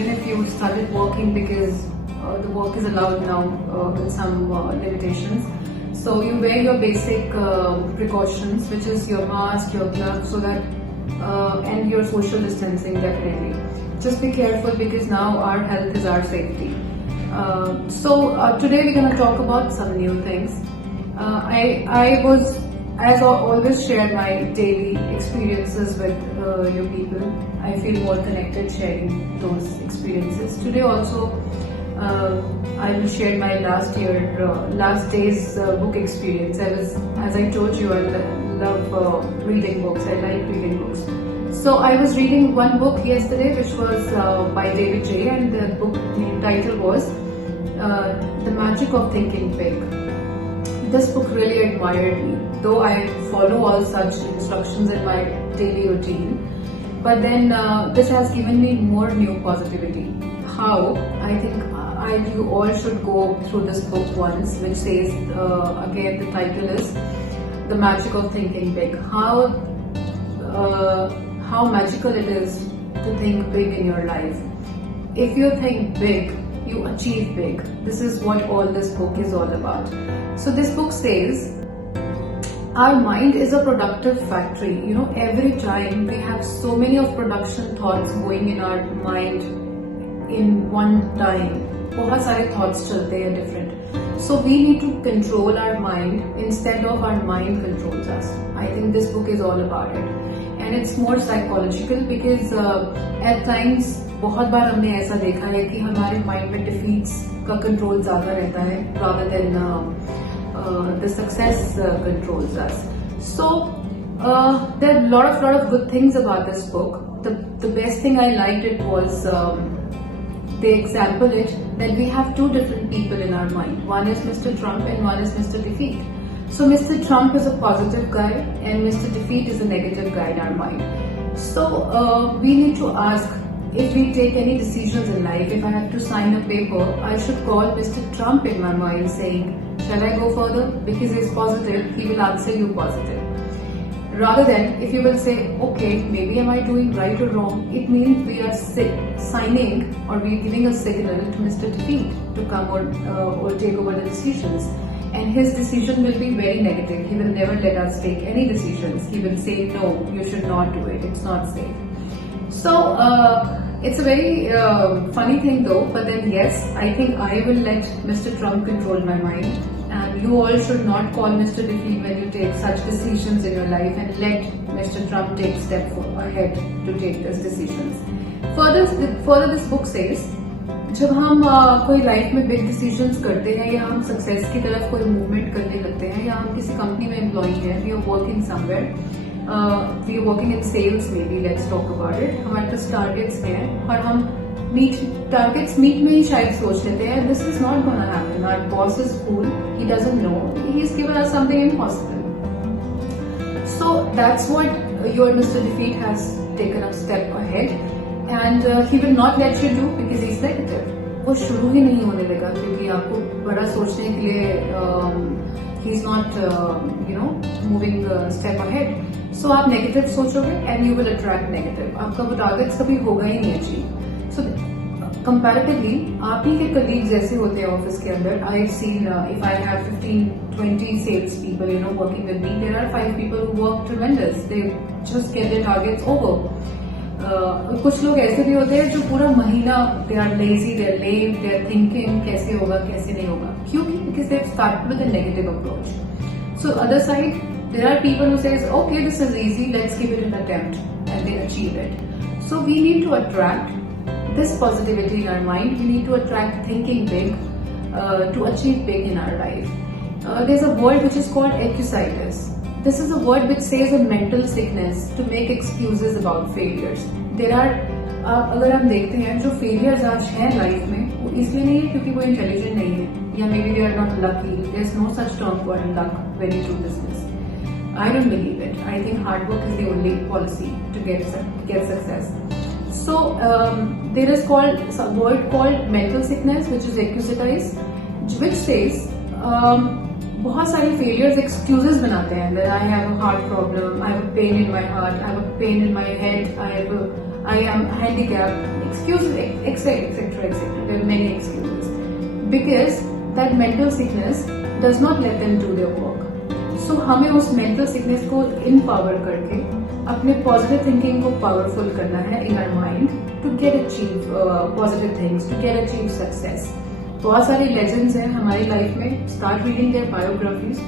even if you started working, because the work is allowed now with some limitations. So you wear your basic precautions, which is your mask, your gloves, so that and your social distancing definitely. Just be careful because now our health is our safety. Today we're going to talk about some new things. I was, as I always, share my daily experiences with you people. I feel more connected sharing those experiences. Today also, I will share my last day's book experience. As I told you, I love reading books. I like reading books. So I was reading one book yesterday, which was by David J. and the book title was The Magic of Thinking Big. This book really admired me, though I follow all such instructions in my daily routine. But then this has given me more new positivity. How? I think you all should go through this book once, which says, again, the title is The Magic of Thinking Big. How magical it is to think big in your life. If you think big, you achieve big. This is what all this book is all about. So this book says, our mind is a productive factory. You know, every time we have so many of production thoughts going in our mind in one time. बहुत सारे thoughts चलते हैं different. So we need to control our mind instead of our mind controls us. I think this book is all about it. And it's more psychological because at times बहुत बार हमने ऐसा देखा है कि हमारे माइंड में डिफीट्स का control ज्यादा रहता है rather than the success controls us. So there are a lot of good things about this book. The best thing I liked it was they example it that we have two different people in our mind. One is Mr. Trump and one is Mr. Defeat. So Mr. Trump is a positive guy and Mr. Defeat is a negative guy in our mind. So we need to ask, if we take any decisions in life, if I have to sign a paper, I should call Mr. Trump in my mind saying, shall I go further? Because he's positive, he will answer you positive. Rather than if you will say, okay, maybe am I doing right or wrong, it means we are signing or we are giving a signal to Mr. Defeat to come or take over the decisions. And his decision will be very negative. He will never let us take any decisions. He will say, no, you should not do it. It's not safe. So it's a very funny thing though, but then yes, I think I will let Mr. Trump control my mind. And you all should not call Mr. Defeat when you take such decisions in your life and let Mr. Trump take a step ahead to take those decisions. Further this book says, जब हम कोई life में big decisions करते हैं या हम success की तरफ कोई मूवमेंट करने लगते हैं या हम किसी कंपनी में एम्प्लॉई हैं, we are working somewhere, we are working in sales maybe, let's talk about it, हमारे पास टारगेट्स में हैं और हम टारगेट्स मीट में ही शायद सोच लेते हैं this is not gonna happen, our boss is fool, he doesn't know, he is given us something impossible. So that's what your mister defeat has taken a step ahead. And he will not let you do because he's negative. वो शुरू ही नहीं होने लगा क्योंकि आपको बड़ा सोचने के लिए he's not moving step ahead. So आप negative सोचोगे and you will attract negative. आपका वो targets कभी होगा ही नहीं achieve. So comparatively आप ही के colleagues ऐसे होते हैं ऑफिस के अंदर. I've seen if I have 15-20 sales people working with me, there are 5 people who work tremendous. They just get their targets over. कुछ लोग ऐसे भी होते हैं जो पूरा महीना they are lazy, they are lame, they are thinking कैसे होगा कैसे नहीं होगा. क्योंकि because they start with a negative approach. So other side there are people who says okay this is easy, let's give it an attempt and they achieve it. So we need to attract this positivity in our mind. We need to attract thinking big to achieve big in our life. There is a word which is called acusitis. This is a word which says a mental sickness to make excuses about failures. There are, अगर हम देखते हैं जो failures आज हैं life में वो इसलिए नहीं है क्योंकि वो इंटेलिजेंट नहीं है या maybe they are not lucky. There is no such term called luck when you do business. I don't believe it. I think hard work is the only policy to get success. So there is a word called mental sickness which is accusatize, which says बहुत सारे failures excuses बनाते हैं. I have a heart problem, I have a pain in my heart, I have a pain in my head, I have I am handicapped, excuses, etc., etc., etc. There are many excuses because that mental sickness does not let them do their work. So हमें उस mental sickness को empower करके अपने positive thinking को powerful करना है in our mind to get achieve positive things, to get achieve success. बहुत सारे legends हैं हमारी life में. Start reading their biographies.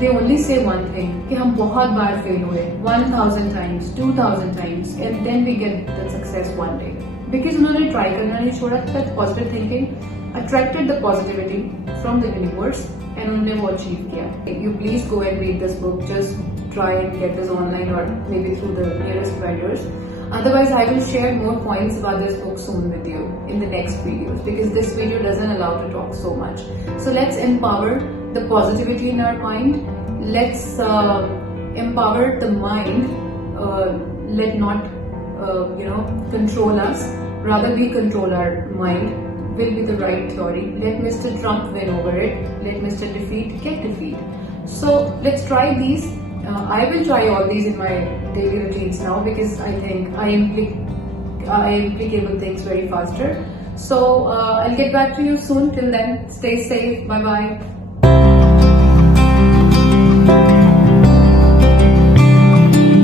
They only say one thing कि हम बहुत बार fail हुए 1000 times, 2000 times, and then we get the success one day. Because उन्होंने try करना नहीं छोड़ा, that positive thinking attracted the positivity from the universe and उन्होंने वो achieve किया. You please go and read this book. Just try and get this online or maybe through the nearest writers. Otherwise, I will share more points about this book soon with you in the next videos because this video doesn't allow to talk so much. So let's empower the positivity in our mind. Let's empower the mind. Let not control us. Rather, we control our mind. Will be the right theory. Let Mr. Trump win over it. Let Mr. Defeat get defeat. So let's try these. I will try all these in my daily routines now because I think I implicable things very faster. So I'll get back to you soon. Till then, stay safe. Bye bye.